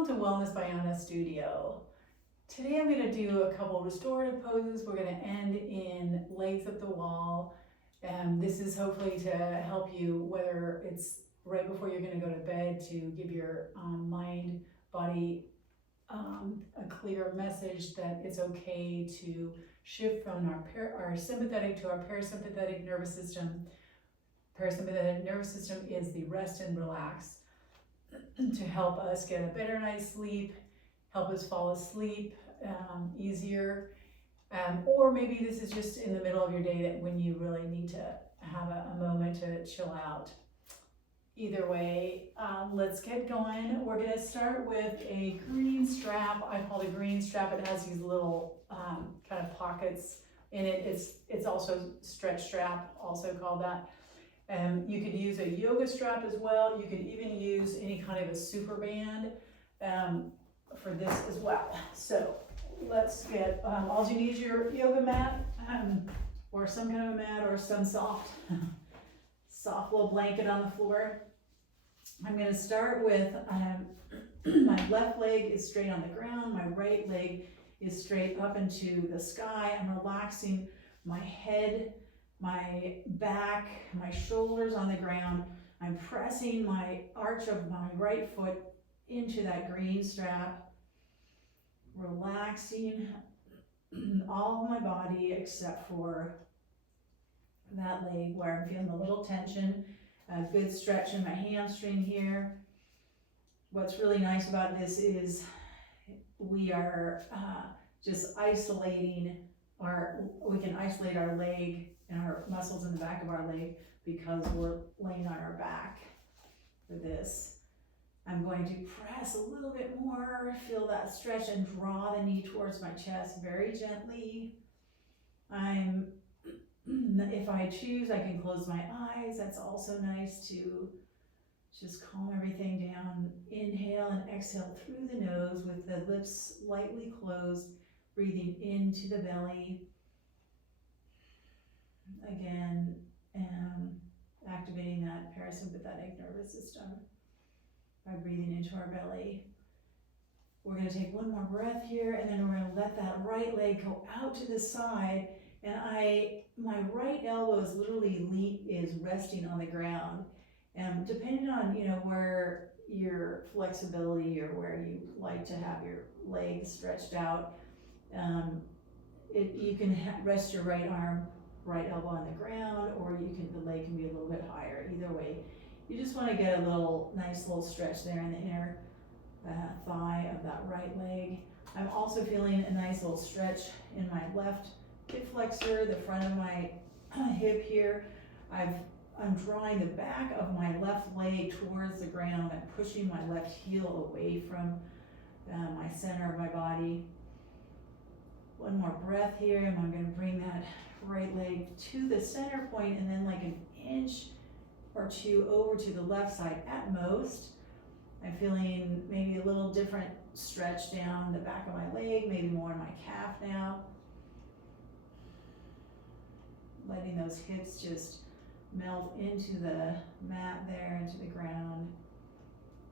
Welcome to Wellness by Anna Studio. Today I'm going to do a couple restorative poses. We're going to end in legs up the wall. And this is hopefully to help you, whether it's right before you're going to go to bed, to give your mind, body a clear message that it's okay to shift from our sympathetic to our parasympathetic nervous system. Parasympathetic nervous system is the rest and relax, to help us get a better night's sleep, help us fall asleep easier. Or maybe this is just in the middle of your day, that when you really need to have a moment to chill out. Either way, let's get going. We're gonna start with a green strap. I call it a green strap. It has these little kind of pockets in it. It's also stretch strap, also called that. You could use a yoga strap as well. You could even use any kind of a super band for this as well. So let's get, all you need is your yoga mat, or some kind of a mat, or some soft little blanket on the floor. I'm gonna start with, my left leg is straight on the ground, my right leg is straight up into the sky. I'm relaxing my head, my back, my shoulders on the ground. I'm pressing my arch of my right foot into that green strap, relaxing all of my body except for that leg where I'm feeling a little tension. A good stretch in my hamstring here. What's really nice about this is we are just isolating we can isolate our leg and our muscles in the back of our leg because we're laying on our back for this. I'm going to press a little bit more, feel that stretch, and draw the knee towards my chest very gently. If I choose, I can close my eyes. That's also nice to just calm everything down. Inhale and exhale through the nose with the lips lightly closed, breathing into the belly. Again, activating that parasympathetic nervous system by breathing into our belly. We're going to take one more breath here, and then we're going to let that right leg go out to the side. And my right elbow is literally resting on the ground. And depending on where your flexibility or where you like to have your legs stretched out, you can rest your right elbow on the ground, or the leg can be a little bit higher. Either way, you just want to get a nice little stretch there in the inner thigh of that right leg. I'm also feeling a nice little stretch in my left hip flexor, the front of my hip here. I'm drawing the back of my left leg towards the ground. I'm pushing my left heel away from my center of my body. One more breath here, and I'm going to bring that right leg to the center point, and then like an inch or two over to the left side at most. I'm feeling maybe a little different stretch down the back of my leg, maybe more in my calf now. Letting those hips just melt into the mat there, into the ground.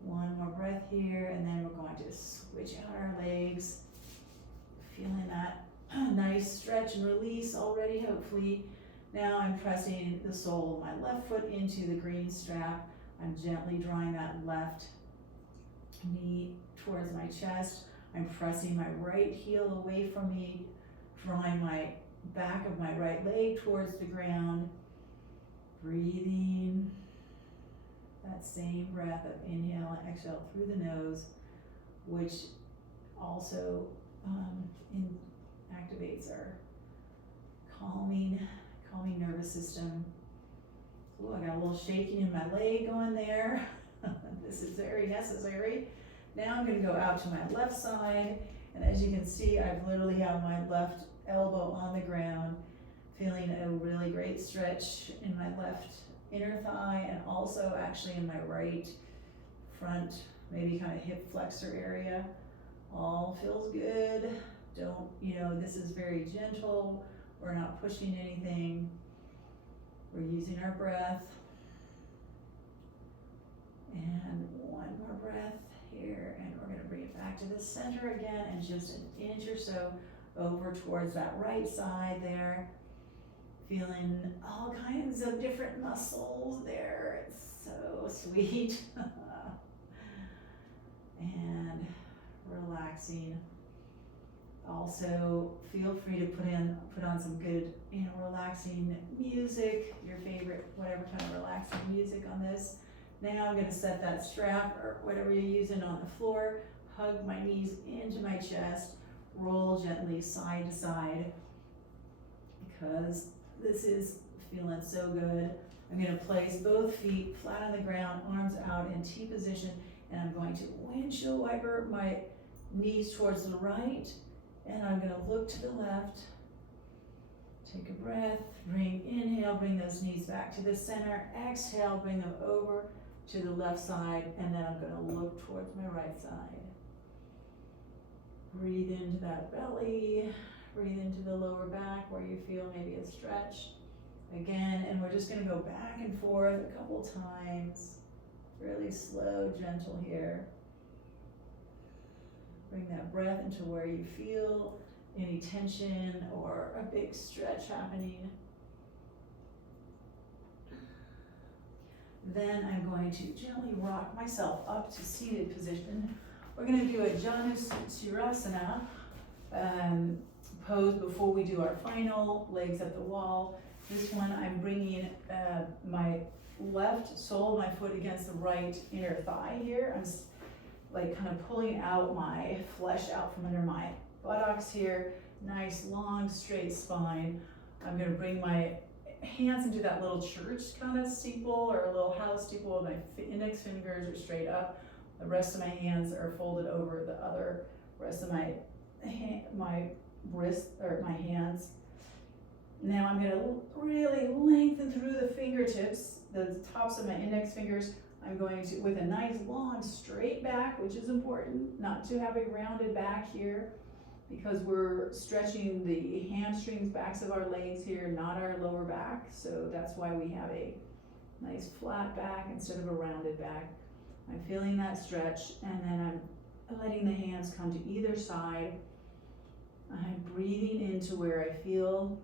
One more breath here, and then we're going to switch out our legs. Feeling that nice stretch and release already, hopefully. Now I'm pressing the sole of my left foot into the green strap. I'm gently drawing that left knee towards my chest. I'm pressing my right heel away from me, drawing my back of my right leg towards the ground. Breathing that same breath of inhale and exhale through the nose, which also activates our calming nervous system. Oh, I got a little shaking in my leg going there. This is very necessary. Now I'm going to go out to my left side, and as you can see, I've literally have my left elbow on the ground, feeling a really great stretch in my left inner thigh, and also actually in my right front, maybe kind of hip flexor area. All feels good. This is very gentle. We're not pushing anything. We're using our breath. And one more breath here, and we're going to bring back to the center again, and just an inch or so over towards that right side there. Feeling all kinds of different muscles there. It's so sweet. And relaxing. Also, feel free to put on some good, relaxing music, your favorite, whatever kind of relaxing music on this. Now I'm gonna set that strap or whatever you're using on the floor, hug my knees into my chest, roll gently side to side, because this is feeling so good. I'm gonna place both feet flat on the ground, arms out in T position, and I'm going to windshield wiper my knees towards the right, and I'm gonna look to the left. Take a breath, inhale, bring those knees back to the center. Exhale, bring them over to the left side, and then I'm gonna look towards my right side. Breathe into that belly, breathe into the lower back where you feel maybe a stretch. Again, and we're just gonna go back and forth a couple times. Really slow, gentle here. Bring that breath into where you feel any tension or a big stretch happening. Then I'm going to gently rock myself up to seated position. We're gonna do a Janushirasana pose before we do our final legs at the wall. This one I'm bringing my left sole of my foot against the right inner thigh here. I'm like kind of pulling out my flesh out from under my buttocks here. Nice long straight spine. I'm gonna bring my hands into that little church kind of steeple or a little house steeple. My index fingers are straight up. The rest of my hands are folded over the other rest of my wrist or my hands. Now I'm gonna really lengthen through the fingertips, the tops of my index fingers. I'm going to, with a nice long straight back, which is important, not to have a rounded back here, because we're stretching the hamstrings, backs of our legs here, not our lower back. So that's why we have a nice flat back instead of a rounded back. I'm feeling that stretch, and then I'm letting the hands come to either side. I'm breathing into where I feel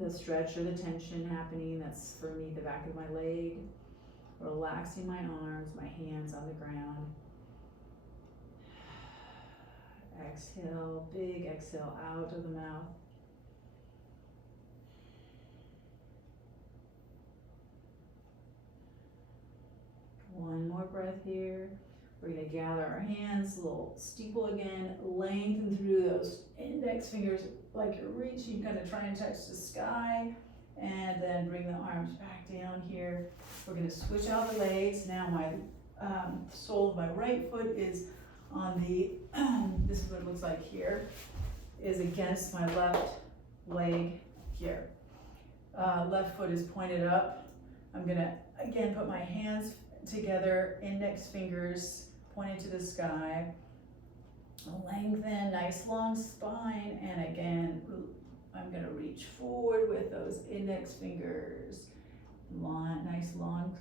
the stretch or the tension happening. That's for me the back of my leg. Relaxing my arms, my hands on the ground. Exhale, big exhale out of the mouth. One more breath here. We're gonna gather our hands, a little steeple again, lengthen through those index fingers like you're reaching, kind of trying to touch the sky, and then bring the arms back down here. We're gonna switch out the legs. Now my sole of my right foot is on the, this is what it looks like here, is against my left leg here. Left foot is pointed up. I'm gonna, again, put my hands together, index fingers pointed to the sky. Lengthen, nice long spine, and again, I'm gonna reach forward with those index fingers. Nice long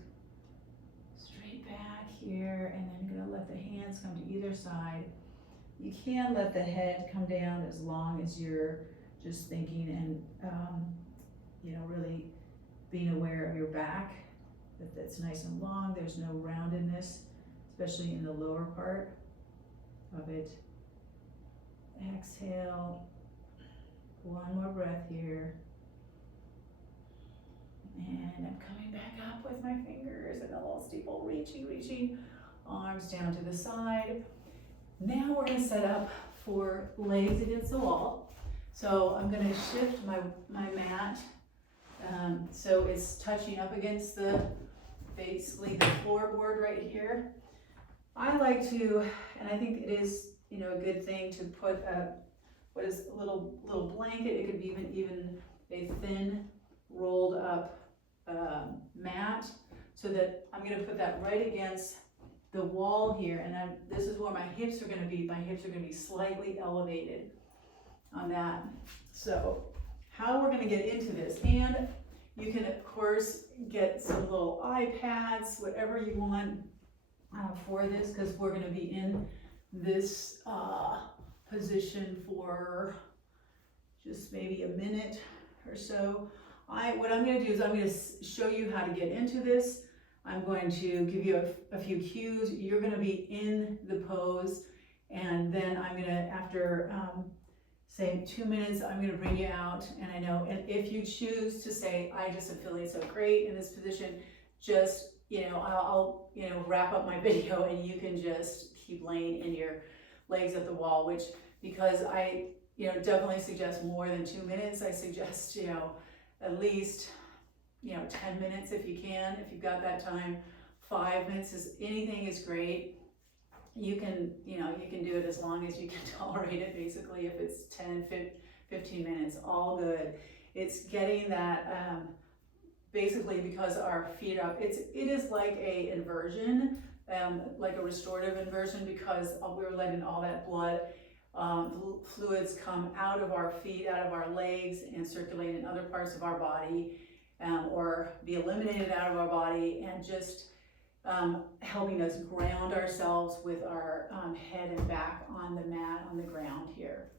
straight back here, and then I'm gonna let the hands come to either side. You can let the head come down as long as you're just thinking and really being aware of your back, that's nice and long. There's no roundedness, especially in the lower part of it. Exhale. One more breath here. And I'm coming back up with my fingers and a little steeple, reaching, arms down to the side. Now we're gonna set up for legs against the wall. So I'm gonna shift my mat so it's touching up against basically the floorboard right here. I like to, and I think it is, a good thing to put what is a little blanket. It could be even a thin rolled up mat, so that I'm gonna put that right against the wall here, and this is where my hips are gonna be. My hips are gonna be slightly elevated on that. So how we're gonna get into this, and you can of course get some little iPads, whatever you want for this, because we're gonna be in this position for just maybe a minute or so. What I'm gonna do is I'm gonna show you how to get into this. I'm going to give you a few cues. You're gonna be in the pose, and then I'm gonna, after say 2 minutes, I'm gonna bring you out. And I know, and if you choose to say, I just am feeling so great in this position, just, I'll wrap up my video and you can just keep laying in your legs at the wall, which, because I, definitely suggest more than 2 minutes. I suggest, at least, 10 minutes if you can, if you've got that time. 5 minutes anything is great. You can do it as long as you can tolerate it, basically. If it's 10, 15 minutes, all good. It's getting that, basically, because our feet are up, it is like a inversion, like a restorative inversion, because we're letting all that blood, fluids come out of our feet, out of our legs, and circulate in other parts of our body, or be eliminated out of our body, and just helping us ground ourselves with our head and back on the mat, on the ground here.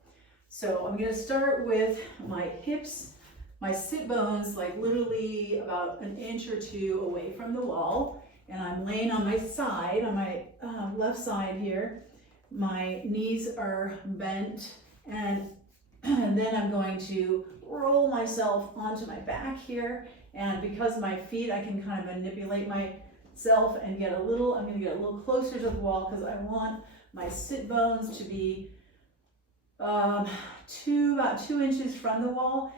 So I'm going to start with my hips, my sit bones, like literally about an inch or two away from the wall, and I'm laying on my side, on my left side here. My knees are bent, and then I'm going to roll myself onto my back here, and because my feet, I can kind of manipulate myself and I'm going to get a little closer to the wall, because I want my sit bones to be about 2 inches from the wall.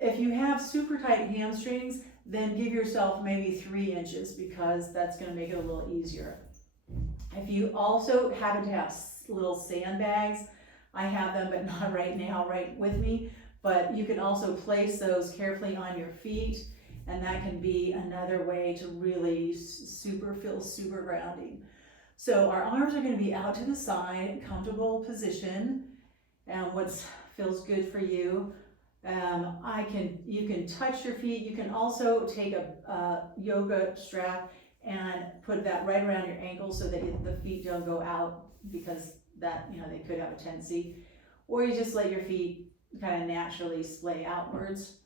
If you have super tight hamstrings, then give yourself maybe 3 inches, because that's going to make it a little easier. If you also happen to have little sandbags, I have them, but not right now, right with me, but you can also place those carefully on your feet, and that can be another way to really feel super grounding. So our arms are going to be out to the side, comfortable position, and what feels good for you. You can touch your feet. You can also take a yoga strap and put that right around your ankles so that the feet don't go out, because that, they could have a tendency. Or you just let your feet kind of naturally splay outwards.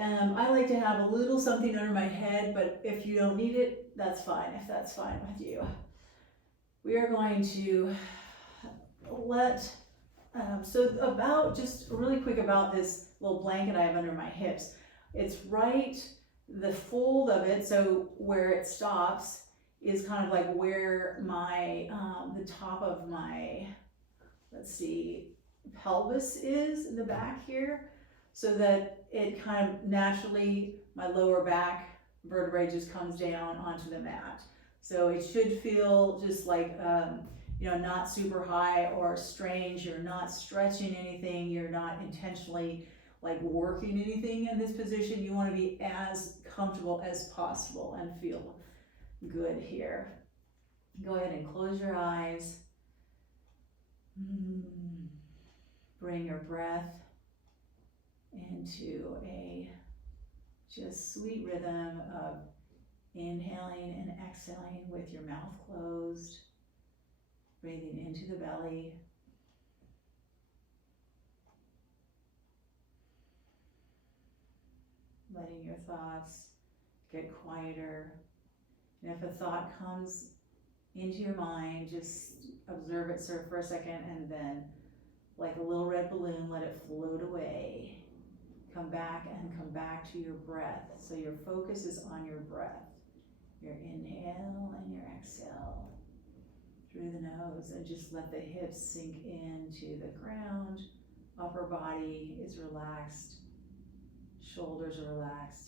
I like to have a little something under my head, but if you don't need it, that's fine, if that's fine with you. We are going to just really quick about this little blanket I have under my hips. It's the fold of it, so where it stops is kind of like where my, the top of my, pelvis is in the back here, so that it kind of naturally, my lower back vertebrae just comes down onto the mat. So it should feel just like, not super high or strange. You're not stretching anything. You're not intentionally like working anything in this position. You want to be as comfortable as possible and feel good here. Go ahead and close your eyes. Bring your breath into a just sweet rhythm of inhaling and exhaling with your mouth closed, breathing into the belly. Letting your thoughts get quieter. And if a thought comes into your mind, just observe it for a second, and then, like a little red balloon, let it float away. Come back to your breath. So your focus is on your breath. Your inhale and your exhale through the nose, and just let the hips sink into the ground. Upper body is relaxed. Shoulders are relaxed.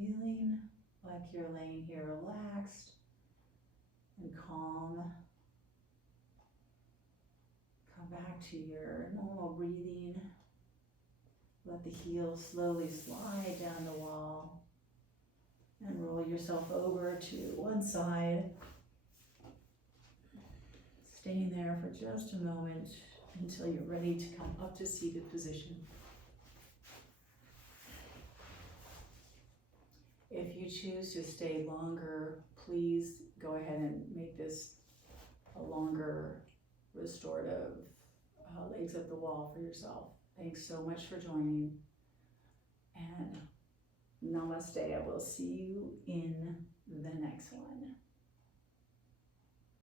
feeling like you're laying here relaxed and calm. Come back to your normal breathing. Let the heels slowly slide down the wall and roll yourself over to one side. Staying there for just a moment until you're ready to come up to seated position. If you choose to stay longer, please go ahead and make this a longer restorative legs up the wall for yourself. Thanks so much for joining, and namaste. I will see you in